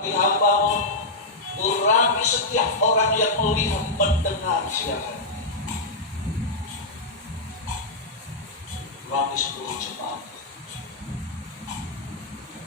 Di hambamu, urapi setiap orang yang melihat mendengar siaran. Urapi seluruh jemaat.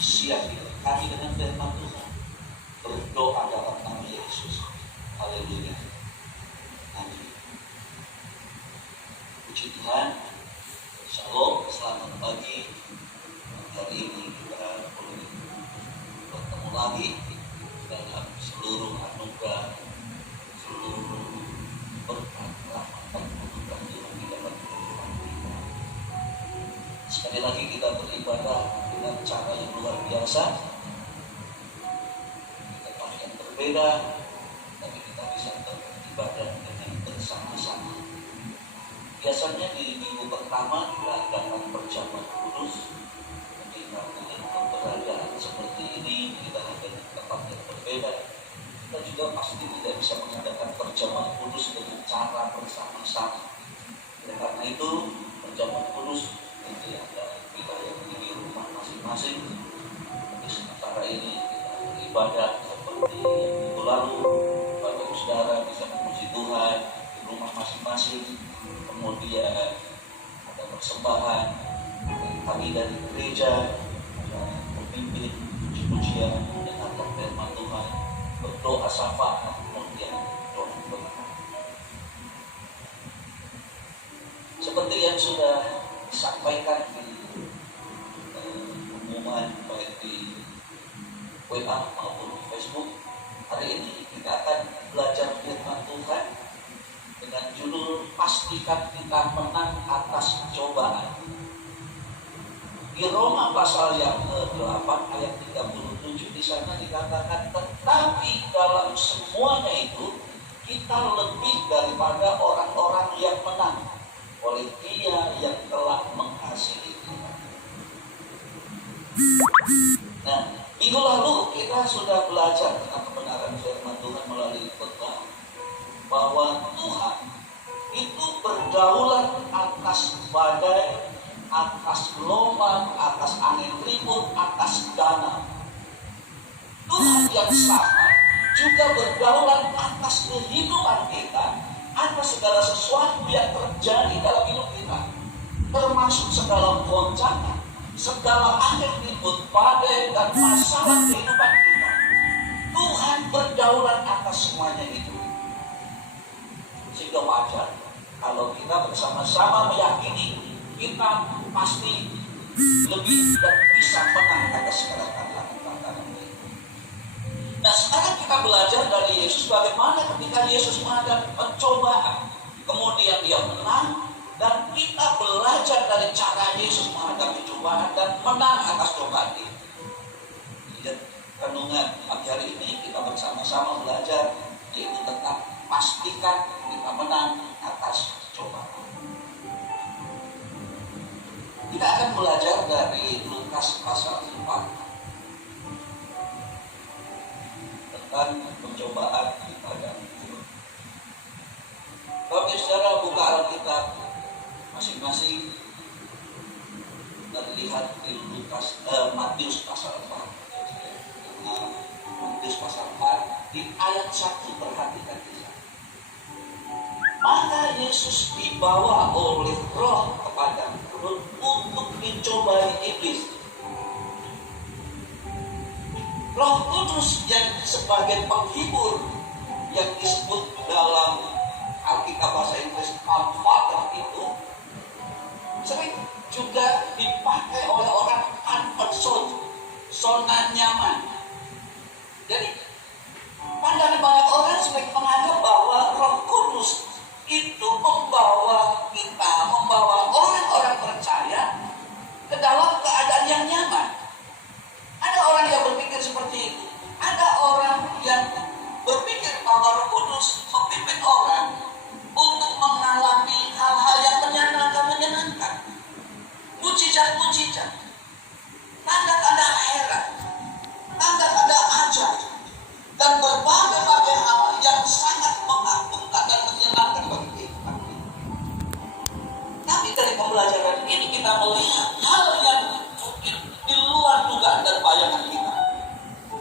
Siap kami dengan firman Tuhan. Berdoa dalam nama Yesus. Haleluya. Amin. Puji Tuhan. Shalom, selamat pagi. Hari ini kita boleh bertemu lagi dalam seluruh anugerah, seluruh berkat, rahmat dan anugerah Tuhan di dalam kehidupan kita. Sekali lagi kita beribadah dengan cara yang luar biasa, di tempat yang berbeda, tapi kita bisa beribadah dengan bersama-sama. Biasanya di minggu pertama kita adakan perjamuan kudus. Ketika dengan keberadaan seperti ini kita ada di tempat yang berbeda, kita juga pasti tidak bisa mengadakan perjamuan kudus dengan cara bersama-sama. Karena itu perjamuan kudus nanti ada wilayah di rumah masing-masing. Tapi sementara ini kita beribadah seperti yang minggu lalu, Bapak Saudara bisa memuji Tuhan di rumah masing-masing. Kemudian ada persembahan kami dari gereja, ada pemimpin puji-pujian, mendengarkan firman Tuhan, berdoa syafaat, kemudian doa berkat. Seperti yang sudah disampaikan di pengumuman baik di WA maupun di Facebook, hari ini kita akan belajar firman Tuhan dengan judul pastikan kita menang atas cobaan. Di Roma pasal yang ke-8 ayat 37 di sana dikatakan, tetapi dalam semuanya itu kita lebih daripada orang-orang yang menang oleh Dia yang telah mengasihi kita. Nah, minggu lalu kita sudah belajar tentang kebenaran firman Tuhan melalui khotbah bahwa Tuhan itu berdaulat atas badai, atas gelombang, atas angin ribut, atas danau. Tuhan yang sama juga berdaulat atas kehidupan kita, atas segala sesuatu yang terjadi dalam hidup kita, termasuk segala goncangan, segala angin ribut, badai, dan masalah kehidupan kita. Tuhan berdaulat atas semuanya itu. Sehingga wajar kalau kita bersama-sama meyakini kita pasti lebih dan bisa menang atas segala tantangan ini. Nah, sekarang kita belajar dari Yesus bagaimana ketika Yesus menghadapi pencobaan, kemudian Dia menang, dan kita belajar dari cara Yesus menghadapi cobaan dan menang atas cobaan itu. Dan renungan pagi hari ini kita bersama-sama belajar yaitu tentang pastikan kita menang atas cobaan. Kita akan belajar dari Lukas pasal 4 tentang pencobaan di padang gurun. Bapak Saudara buka Alkitab masing-masing dan lihat di Matius pasal 4. Matius pasal 4 di ayat 1 perhatikan di sana. Maka Yesus dibawa oleh Roh ke padang gurun untuk dicobai iblis. Roh Kudus yang sebagai penghibur yang disebut dalam Alkitab bahasa Inggris Comforter itu sering juga dipakai oleh orang comfort zone, zona nyaman. Jadi pandangan banyak orang sering menganggap bahwa Roh Kudus itu membawa kita, membawa orang-orang percaya ke dalam keadaan yang nyaman. Ada orang yang berpikir seperti itu. Ada orang yang berpikir bahwa Roh Kudus memimpin orang untuk mengalami hal-hal yang menyenangkan, mujizat-mujizat, tanda-tanda heran, tanda-tanda ajaib, dan berbagai-bagai hal yang sangat mengagumkan dan menyenangkan bagi kita. Tapi dari pembelajaran ini kita melihat hal yang mungkin di luar dugaan dan bayangan kita.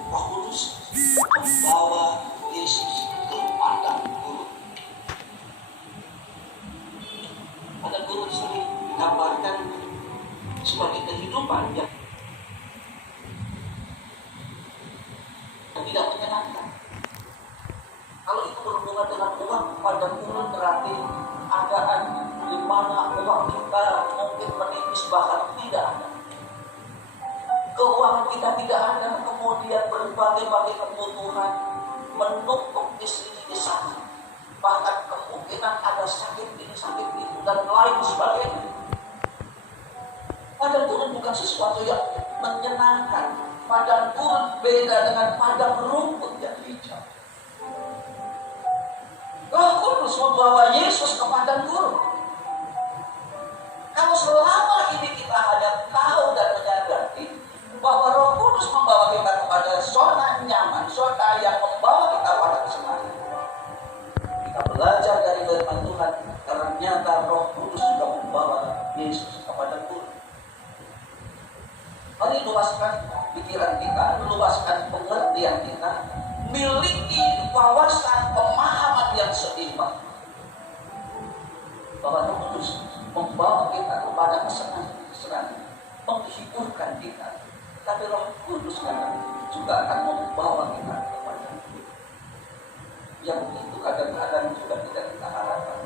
Roh Kudus Yesus ke padang gurun. Padang gurun sering digambarkan sebagai kehidupan yang tidak menyenangkan. Kalau itu berhubungan dengan uang, padang gurun berarti keadaan di mana uang kita mungkin menipis bahkan tidak ada. Keuangan kita tidak ada, kemudian berbagai kebutuhan menumpuk di sini di sana. Bahkan kemungkinan ada sakit ini, sakit itu, dan lain sebagainya. Padang gurun bukan sesuatu yang menyenangkan. Padang gurun beda dengan padang rumput yang hijau. Roh Kudus membawa Yesus ke padang gurun. Kalau selama ini kita hanya tahu dan menyadari bahwa Roh Kudus membawa kita kepada zona nyaman, zona yang membawa kita pada kesenangan. Kita belajar dari firman Tuhan, ternyata Roh Kudus juga membawa Yesus ke padang gurun. Mari luaskan pikiran kita, luaskan pengertian kita, miliki wawasan pemahaman yang seimbang bahwa Roh Kudus membawa kita kepada kesenangan, menghiburkan kita. Tapi Roh Kudus juga akan membawa kita kepada yang itu kadang-kadang juga tidak kita harapkan.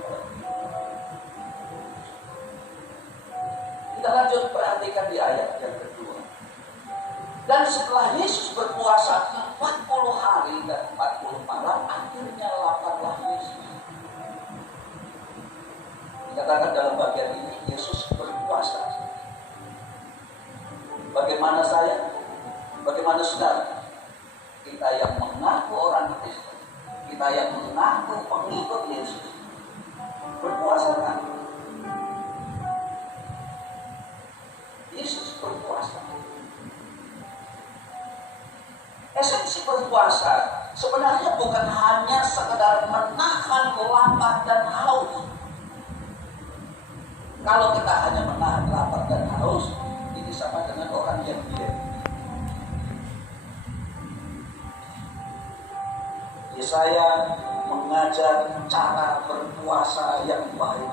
Kita lanjut perhatikan di ayat yang kedua. Dan setelah Yesus berpuasa 40 hari dan 40 malam, akhirnya laparlah Yesus. Dikatakan dalam bagian ini, Yesus berpuasa. Bagaimana saya? Bagaimana saudara? Kita yang mengaku orang Kristen, kita yang mengaku pengikut Yesus, berpuasa kan? Yesus berpuasa. Esensi berpuasa sebenarnya bukan hanya sekedar menahan lapar dan haus. Kalau kita hanya menahan lapar dan haus, ini sama dengan orang yang diet. Yesaya mengajar cara berpuasa yang baik.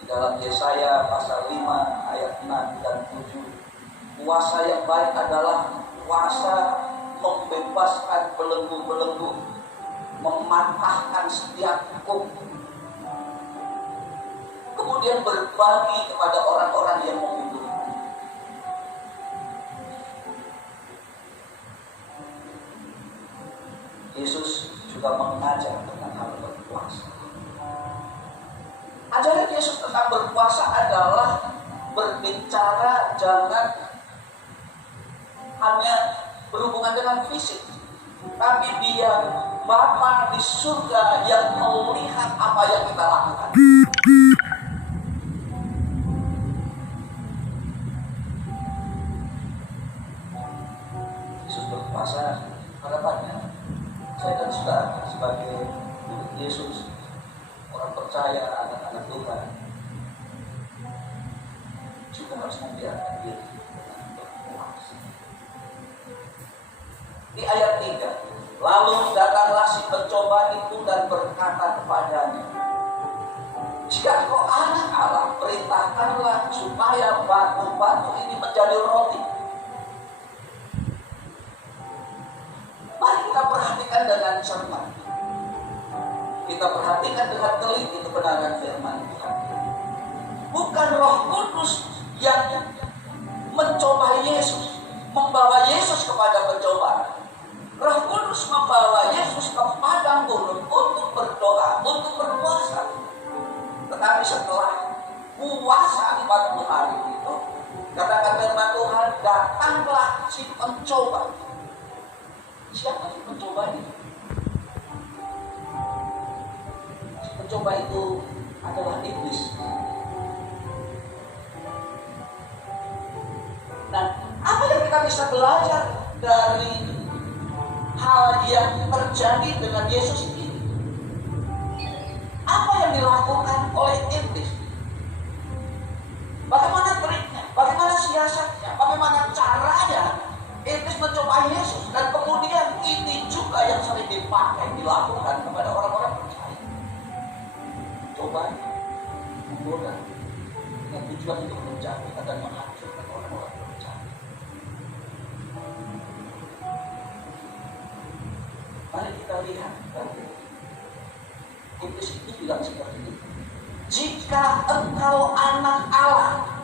Di dalam Yesaya pasal 5 ayat 6 dan 7, puasa yang baik adalah puasa membebaskan belenggu-belenggu, mematahkan setiap hukum, kemudian berbagi kepada orang-orang yang membutuhkan. Yesus juga mengajar tentang hal berpuasa. Ajaran Yesus tentang berpuasa adalah berbicara jangan hanya berhubungan dengan fisik, tapi biar Bapa di surga yang melihat apa yang kita lakukan. Yesus berpuasa, harapannya saya dan saudara sebagai murid Yesus, orang percaya, anak-anak Tuhan, juga harus membiarkan diri berpuasa. Di ayat 3, lalu datanglah si pencoba itu dan berkata kepadanya, jika engkau anak Allah, perintahkanlah supaya batu-batu ini menjadi roti. Mari kita perhatikan dengan cermat. Kita perhatikan dengan teliti kebenaran firman Tuhan. Bukan Roh Kudus yang mencoba Yesus, membawa Yesus kepada pencobaan. Roh Kudus membawa Yesus ke padang gurun untuk berdoa, untuk berpuasa. Tetapi setelah puasa 40 hari itu, katakan firman Tuhan, datanglah si pencoba. Siapa si pencoba ini? Si pencoba itu adalah iblis. Nah, apa yang kita bisa belajar dari hal yang terjadi dengan Yesus ini? Apa yang dilakukan oleh iblis? Bagaimana triknya? Bagaimana siasatnya? Bagaimana caranya iblis mencoba Yesus? Dan kemudian ini juga yang sering dipakai, dilakukan kepada orang-orang percaya. Coba menggoda dengan tujuan untuk menjatuhkan dan menghancurkan orang-orang percaya. Mari kita lihat, iblis itu bilang seperti ini: jika engkau anak Allah.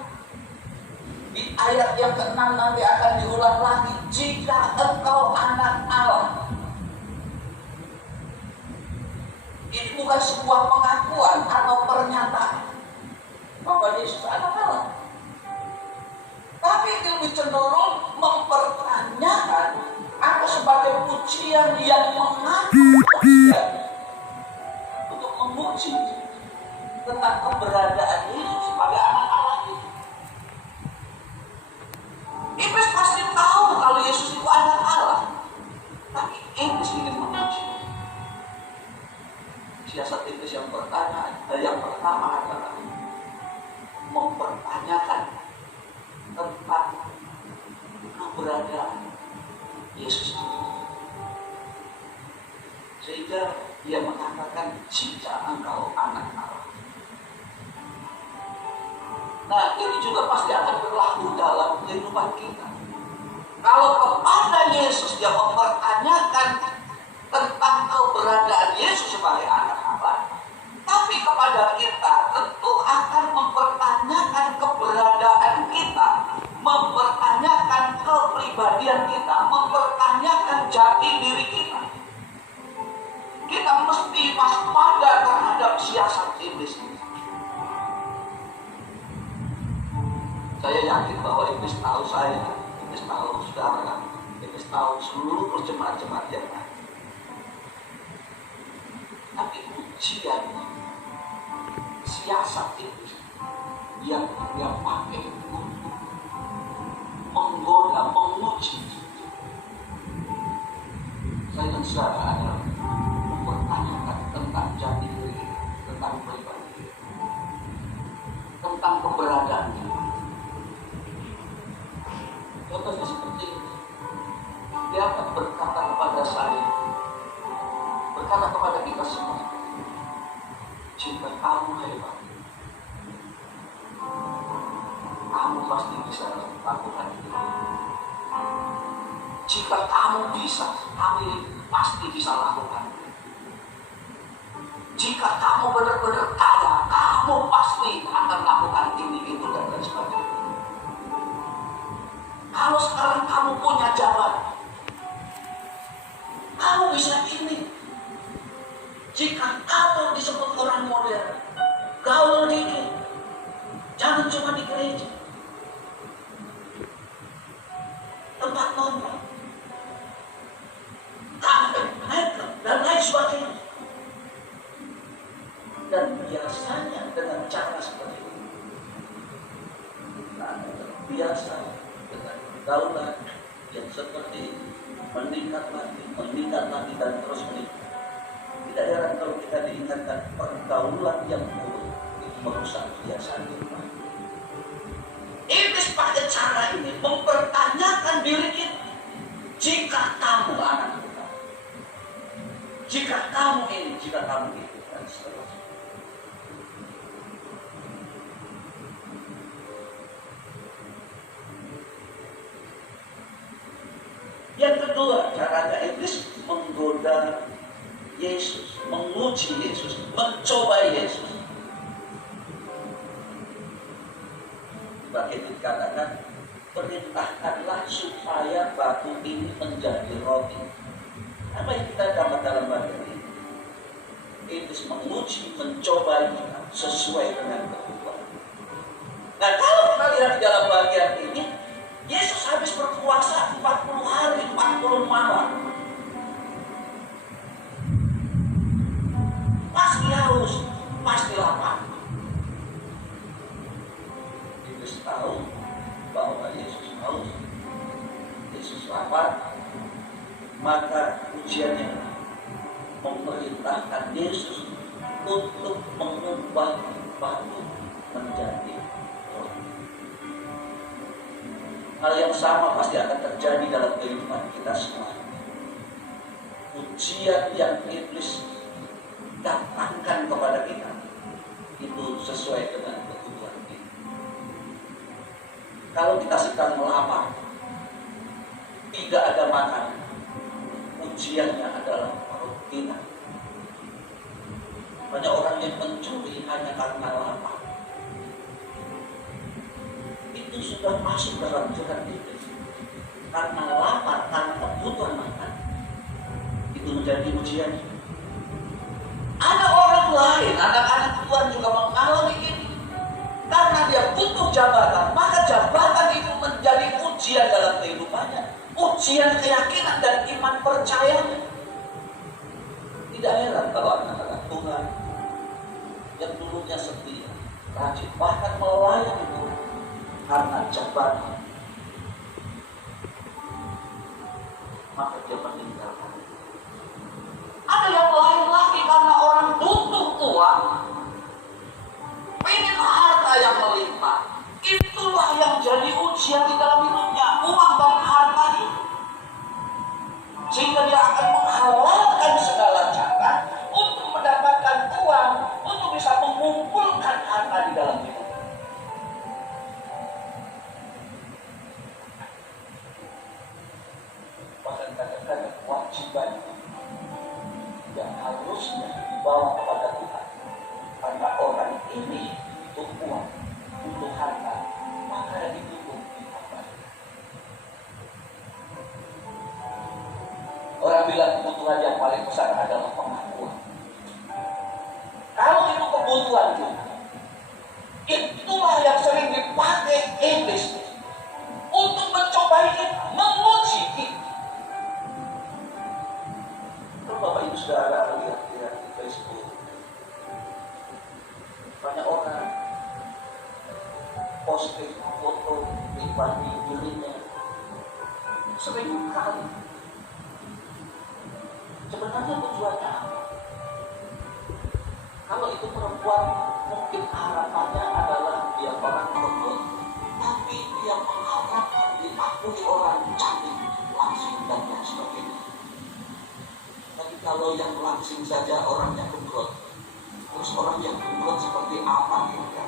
Di ayat yang ke-6 nanti akan diulang lagi, jika engkau anak Allah. Ini bukan sebuah pengakuan atau pernyataan bahwa Yesus anak Allah, tapi itu lebih cenderung mempertanyakan atau sebagai pujian yang mengaku untuk memuji tentang keberadaan Yesus sebagai anak Allah itu. Iblis pasti tahu kalau Yesus itu anak Allah, tapi iblis ingin memuji. Siasat iblis yang pertama adalah mempertanyakan tentang keberadaan Yesus itu, sehingga dia mengatakan jika engkau anak Allah. Nah, ini juga pasti akan berlaku dalam kehidupan kita. Kalau kepada Yesus dia mempertanyakan tentang keberadaan Yesus sebagai anak Allah, tapi kepada kita tentu akan mempertanyakan keberadaan kita, mempertanyakan kepribadian kita, mempertanyakan jati diri kita. Kita mesti waspada terhadap siasat iblis ini. Saya yakin bahwa iblis tahu saya, iblis tahu saudara, iblis tahu seluruh jemaat-jemaat yang ada. Tapi ujian siasat iblis yang dia pakai untuk menggoda, menguji saya dan saudara adalah mempertanyakan tentang jati diri, tentang pribadi, tentang keberadaan kita. Contohnya seperti ini, dia akan berkata kepada saya, berkata kepada kita semua, jika kamu hebat, kamu pasti bisa lakukan itu. Jika kamu bisa, kamu pasti bisa lakukan. Jika kamu benar-benar kaya, kamu pasti akan lakukan ini, itu, dan lain sebagainya. Kalau sekarang kamu punya jabatan, kamu bisa ini. Jika kamu disebut orang modern, gaul dikit, jangan cuma di gereja, tempat nongkrong, kafe, makeup, dan lain sebagainya. Dan biasanya dengan cara seperti ini, nah, biasa dengan gaulan yang seperti meningkat lagi dan terus meningkat. Tidak heran kalau kita diingatkan pergaulan yang buruk itu merusak kebiasaan kita. Iblis pakai cara ini mempertanyakan diri kita. Jika kamu anak kita, jika kamu ini, jika kamu itu, dan seterusnya. Yang kedua, caranya iblis menggoda Yesus, menguji Yesus, mencoba Yesus. Bahkan dikatakan, perintahkanlah supaya batu ini menjadi roti. Apa yang kita dapat dalam bagian ini? Iblis menguji, mencoba kita sesuai dengan kebutuhan. Nah, kalau kita lihat di dalam bagian ini, Yesus habis berpuasa 40 hari, 40 malam. Pasti haus, pasti lapar. Iblis tahu bahwa Yesus haus, Yesus lapar, maka ujiannya memerintahkan Yesus untuk mengubah batu menjadi roti. Hal yang sama pasti akan terjadi dalam kehidupan kita semua. ujian yang iblis datangkan kepada kita itu sesuai dengan kebutuhan kita. Kalau kita sedang lapar, tidak ada makanan, ujiannya adalah perut kita. Banyak orang yang mencuri hanya karena lapar. Itu sudah masuk dalam curhat iblis. Karena lapar, karena kebutuhan makan, itu menjadi ujian. Ada orang lain, anak-anak Tuhan juga mengalami ini. Karena dia butuh jabatan, maka jabatan itu menjadi ujian dalam kehidupannya. Ujian keyakinan dan iman percayanya. Tidak heran kalau anak-anak Tuhan yang dulunya setia, rajin, bahkan melayani Tuhan karena jabatan, maka dia meninggalkan. Ada yang lain lagi karena orang butuh uang, ingin harta yang melimpah. Itulah yang jadi ujian di dalam hidupnya, uang dan harta itu. Sehingga dia akan menghalalkan segala cara untuk mendapatkan uang, untuk bisa mengumpulkan harta di dalam hidup. Bahkan kadang-kadang kewajiban yang harusnya dibawa kepada Tuhan, karena orang ini butuh uang, butuh harta, maka itu pun ditambah. Orang bilang kebutuhan yang paling besar adalah pengakuan. Kalau itu kebutuhan juga, itulah yang sering dipakai iblis untuk mencobai kita, menguji kita. Kalau Bapak Ibu Saudara lihat di Facebook, banyak orang posting foto pribadi dirinya sering kali. Sebenarnya tujuannya apa? Kalau itu perempuan, mungkin harapannya adalah dia orang perempuan, tapi dia mengharapkan diakui orang cantik, langsing dan lain sebagainya. Tapi kalau yang langsing saja orangnya gembrot, terus orang yang gembrot seperti apa kira-kira?